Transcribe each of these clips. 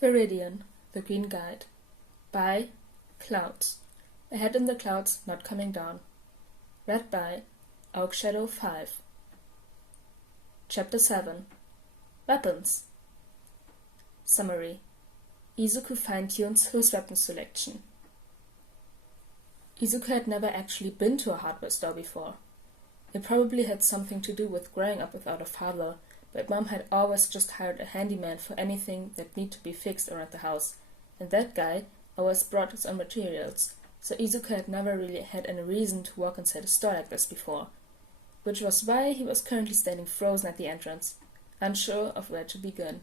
Viridian, the Green Guide. By Clouds. A Head in the Clouds Not Coming Down. Read by Oakshadow 5. Chapter 7. Weapons. Summary. Izuku fine-tunes his weapon selection. Izuku had never actually been to a hardware store before. It probably had something to do with growing up without a father, but Mom had always just hired a handyman for anything that needed to be fixed around the house, and that guy always brought his own materials, so Izuku had never really had any reason to walk inside a store like this before, which was why he was currently standing frozen at the entrance, unsure of where to begin.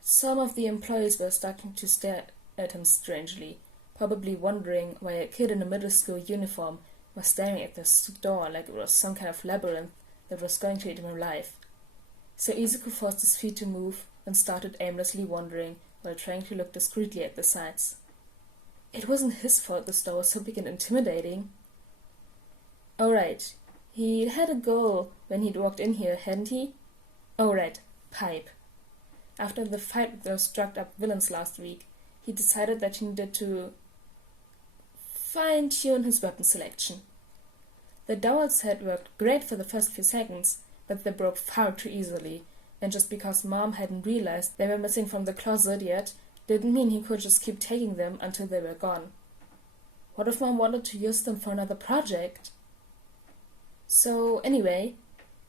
Some of the employees were starting to stare at him strangely, probably wondering why a kid in a middle school uniform was staring at the store like it was some kind of labyrinth that was going to eat him alive. So Izuku forced his feet to move and started aimlessly wandering while trying to look discreetly at the sights. It wasn't his fault the store was so big and intimidating. Alright, he had a goal when he'd walked in here, hadn't he? Oh right, pipe. After the fight with those drugged-up villains last week, he decided that he needed to fine-tune his weapon selection. The dowels had worked great for the first few seconds, but they broke far too easily, and just because Mom hadn't realized they were missing from the closet yet, didn't mean he could just keep taking them until they were gone. What if Mom wanted to use them for another project? So anyway,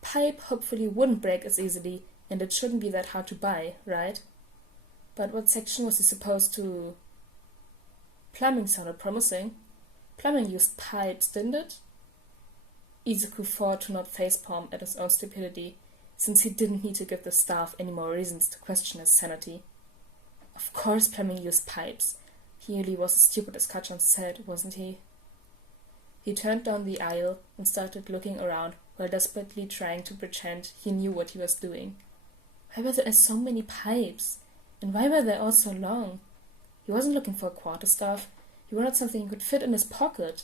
pipe hopefully wouldn't break as easily, and it shouldn't be that hard to buy, right? But what section was he supposed to... Plumbing sounded promising. Plumbing used pipes, didn't it? Izuku fought to not facepalm at his own stupidity, since he didn't need to give the staff any more reasons to question his sanity. Of course plumbing used pipes. He really was as stupid as Kachan said, wasn't he? He turned down the aisle and started looking around while desperately trying to pretend he knew what he was doing. Why were there so many pipes? And why were they all so long? He wasn't looking for quarterstaff. He wanted something he could fit in his pocket.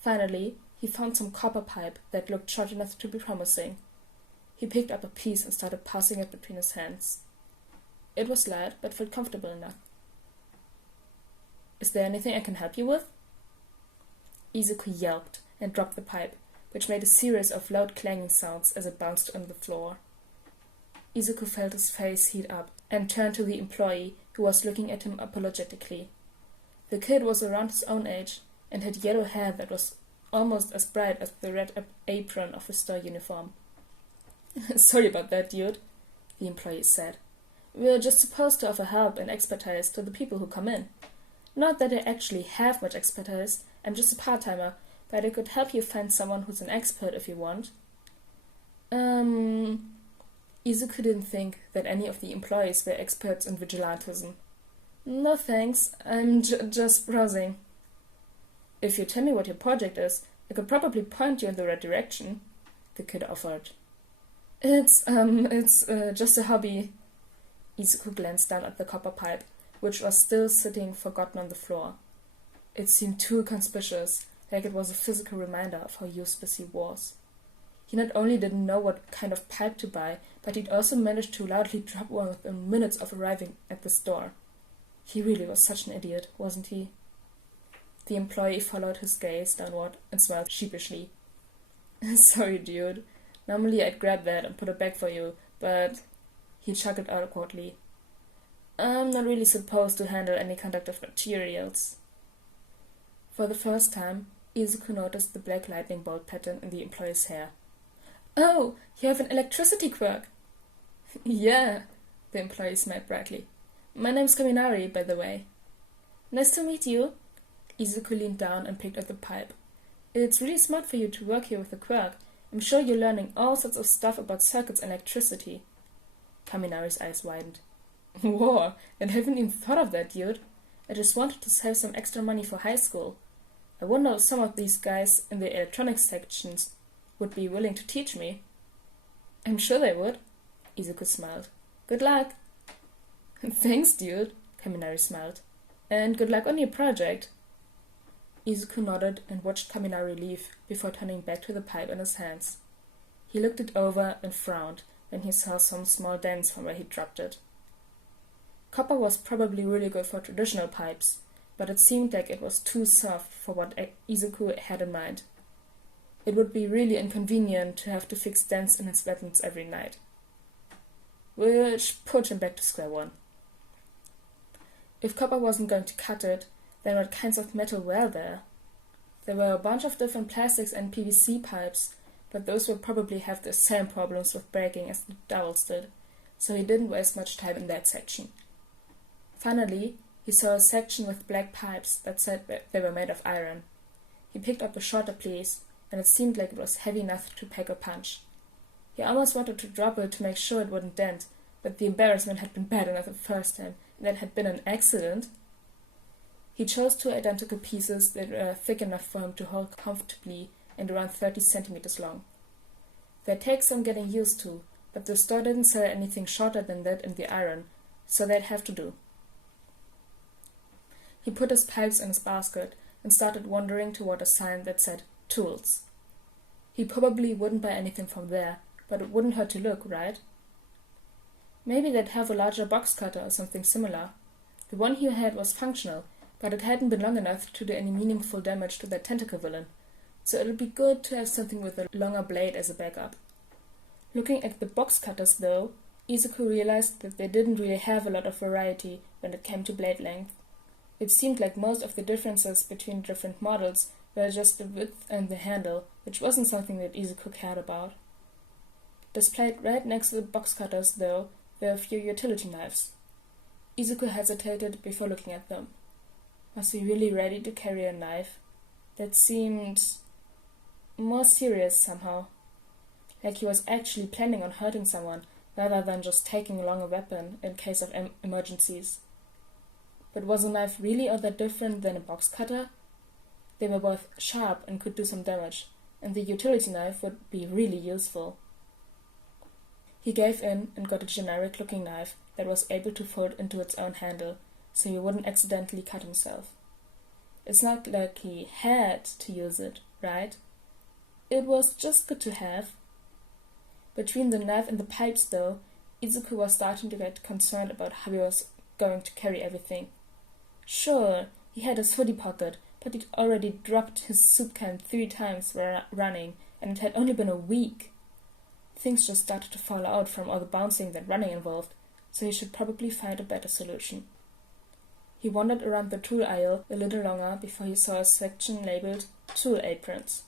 Finally, he found some copper pipe that looked short enough to be promising. He picked up a piece and started passing it between his hands. It was light, but felt comfortable enough. Is there anything I can help you with? Izuku yelped and dropped the pipe, which made a series of loud clanging sounds as it bounced on the floor. Izuku felt his face heat up and turned to the employee, who was looking at him apologetically. The kid was around his own age and had yellow hair that was almost as bright as the red apron of his store uniform. Sorry about that, dude, the employee said. We're just supposed to offer help and expertise to the people who come in. Not that I actually have much expertise, I'm just a part-timer, but I could help you find someone who's an expert if you want. Izuku didn't think that any of the employees were experts in vigilantism. No thanks, I'm just browsing. If you tell me what your project is, I could probably point you in the right direction, the kid offered. It's just a hobby. Izuku glanced down at the copper pipe, which was still sitting forgotten on the floor. It seemed too conspicuous, like it was a physical reminder of how useless he was. He not only didn't know what kind of pipe to buy, but he'd also managed to loudly drop one within minutes of arriving at the store. He really was such an idiot, wasn't he? The employee followed his gaze downward and smiled sheepishly. Sorry, dude. Normally I'd grab that and put it back for you, but... He chuckled awkwardly. I'm not really supposed to handle any conductive materials. For the first time, Izuku noticed the black lightning bolt pattern in the employee's hair. Oh, you have an electricity quirk! Yeah, the employee smiled brightly. My name's Kaminari, by the way. Nice to meet you. Izuku leaned down and picked up the pipe. It's really smart for you to work here with a quirk. I'm sure you're learning all sorts of stuff about circuits and electricity. Kaminari's eyes widened. Whoa, I haven't even thought of that, dude. I just wanted to save some extra money for high school. I wonder if some of these guys in the electronics sections would be willing to teach me. I'm sure they would. Izuku smiled. Good luck. Thanks, dude, Kaminari smiled. And good luck on your project. Izuku nodded and watched Kaminari leave before turning back to the pipe in his hands. He looked it over and frowned when he saw some small dents from where he dropped it. Copper was probably really good for traditional pipes, but it seemed like it was too soft for what Izuku had in mind. It would be really inconvenient to have to fix dents in his weapons every night. Which put him back to square one. If copper wasn't going to cut it, then what kinds of metal were there? There were a bunch of different plastics and PVC pipes, but those would probably have the same problems with breaking as the dowels did, so he didn't waste much time in that section. Finally, he saw a section with black pipes that said they were made of iron. He picked up a shorter piece, and it seemed like it was heavy enough to pack a punch. He almost wanted to drop it to make sure it wouldn't dent, but the embarrassment had been bad enough the first time, and that had been an accident. He chose 2 identical pieces that were thick enough for him to hold comfortably and around 30 centimeters long. They'd take some getting used to, but the store didn't sell anything shorter than that in the iron, so they'd have to do. He put his pipes in his basket and started wandering toward a sign that said tools. He probably wouldn't buy anything from there, but it wouldn't hurt to look, right? Maybe they'd have a larger box cutter or something similar. The one he had was functional, but it hadn't been long enough to do any meaningful damage to that tentacle villain, so it'd be good to have something with a longer blade as a backup. Looking at the box cutters, though, Izuku realized that they didn't really have a lot of variety when it came to blade length. It seemed like most of the differences between different models were just the width and the handle, which wasn't something that Izuku cared about. Displayed right next to the box cutters, though, were a few utility knives. Izuku hesitated before looking at them. Was he really ready to carry a knife? That seemed more serious somehow. Like he was actually planning on hurting someone, rather than just taking along a weapon in case of emergencies. But was a knife really all that different than a box cutter? They were both sharp and could do some damage, and the utility knife would be really useful. He gave in and got a generic-looking knife that was able to fold into its own handle, so he wouldn't accidentally cut himself. It's not like he had to use it, right? It was just good to have. Between the knife and the pipes, though, Izuku was starting to get concerned about how he was going to carry everything. Sure, he had his hoodie pocket, but he'd already dropped his soup can 3 times running, and it had only been a week. Things just started to fall out from all the bouncing that running involved, so he should probably find a better solution. He wandered around the tool aisle a little longer before he saw a section labeled Tool Aprons.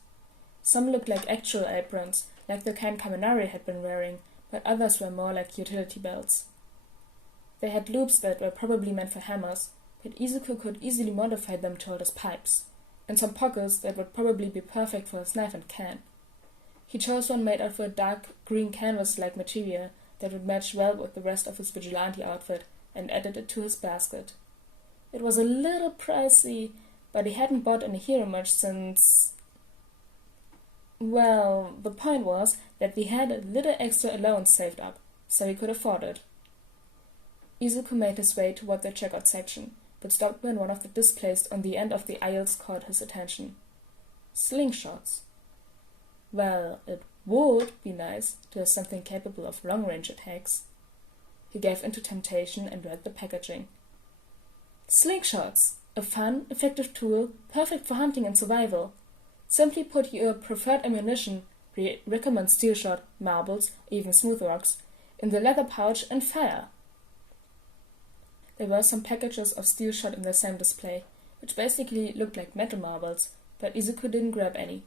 Some looked like actual aprons, like the kind Kaminari had been wearing, but others were more like utility belts. They had loops that were probably meant for hammers, but Izuku could easily modify them to hold his pipes, and some pockets that would probably be perfect for his knife and can. He chose one made of a dark green canvas-like material that would match well with the rest of his vigilante outfit, and added it to his basket. It was a little pricey, but he hadn't bought any hero merch since... Well, the point was that he had a little extra allowance saved up, so he could afford it. Izuku made his way toward the checkout section, but stopped when one of the displays on the end of the aisles caught his attention. Slingshots. Well, it would be nice to have something capable of long-range attacks. He gave in to temptation and read the packaging. Slingshots! A fun, effective tool, perfect for hunting and survival. Simply put your preferred ammunition, recommend steel shot, marbles, even smooth rocks, in the leather pouch and fire. There were some packages of steel shot in the same display, which basically looked like metal marbles, but Izuku didn't grab any.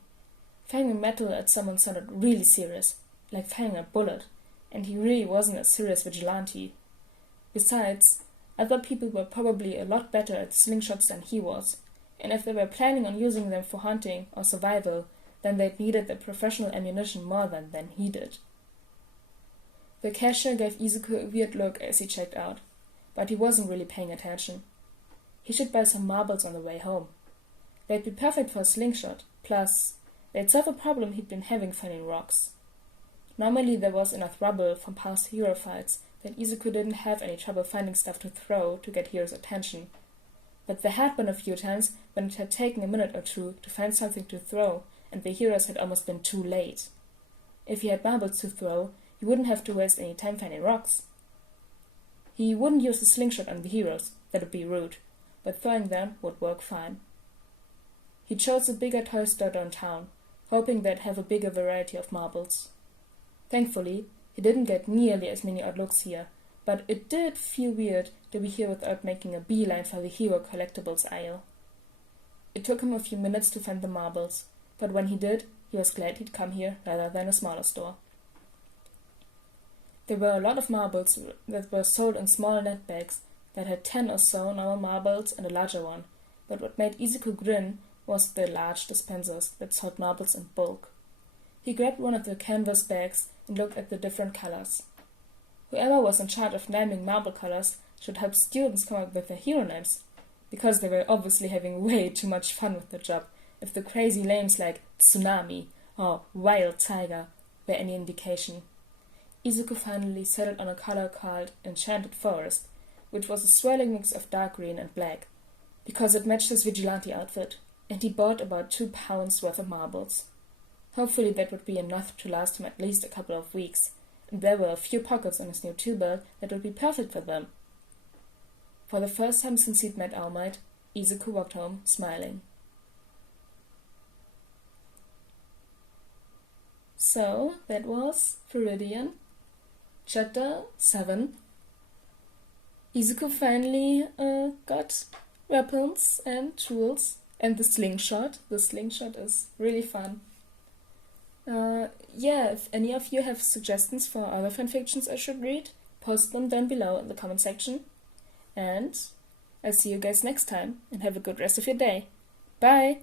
Firing metal at someone sounded really serious, like firing a bullet, and he really wasn't a serious vigilante. Besides, other people were probably a lot better at slingshots than he was, and if they were planning on using them for hunting or survival, then they'd needed the professional ammunition more than he did. The cashier gave Izuku a weird look as he checked out, but he wasn't really paying attention. He should buy some marbles on the way home. They'd be perfect for a slingshot, plus they'd solve a problem he'd been having finding rocks. Normally there was enough rubble from past hero fights that Izuku didn't have any trouble finding stuff to throw to get heroes' attention. But there had been a few times when it had taken a minute or two to find something to throw, and the heroes had almost been too late. If he had marbles to throw, he wouldn't have to waste any time finding rocks. He wouldn't use the slingshot on the heroes, that would be rude, but throwing them would work fine. He chose a bigger toy store downtown, hoping they'd have a bigger variety of marbles. Thankfully, he didn't get nearly as many odd looks here, but it did feel weird to be here without making a beeline for the hero collectibles aisle. It took him a few minutes to find the marbles, but when he did, he was glad he'd come here rather than a smaller store. There were a lot of marbles that were sold in small net bags that had 10 or so normal marbles and a larger one, but what made Izuku grin was the large dispensers that sold marbles in bulk. He grabbed one of the canvas bags and looked at the different colors. Whoever was in charge of naming marble colors should help students come up with their hero names, because they were obviously having way too much fun with the job, if the crazy names like Tsunami or Wild Tiger were any indication. Izuku finally settled on a color called Enchanted Forest, which was a swirling mix of dark green and black, because it matched his vigilante outfit, and he bought about 2 pounds worth of marbles. Hopefully that would be enough to last him at least a couple of weeks, and there were a few pockets in his new tool belt that would be perfect for them. For the first time since he'd met All Might, Izuku walked home smiling. So, that was Viridian, Chapter 7. Izuku finally got weapons and tools, and the slingshot. The slingshot is really fun. If any of you have suggestions for other fanfictions I should read, post them down below in the comment section. And I'll see you guys next time, and have a good rest of your day. Bye!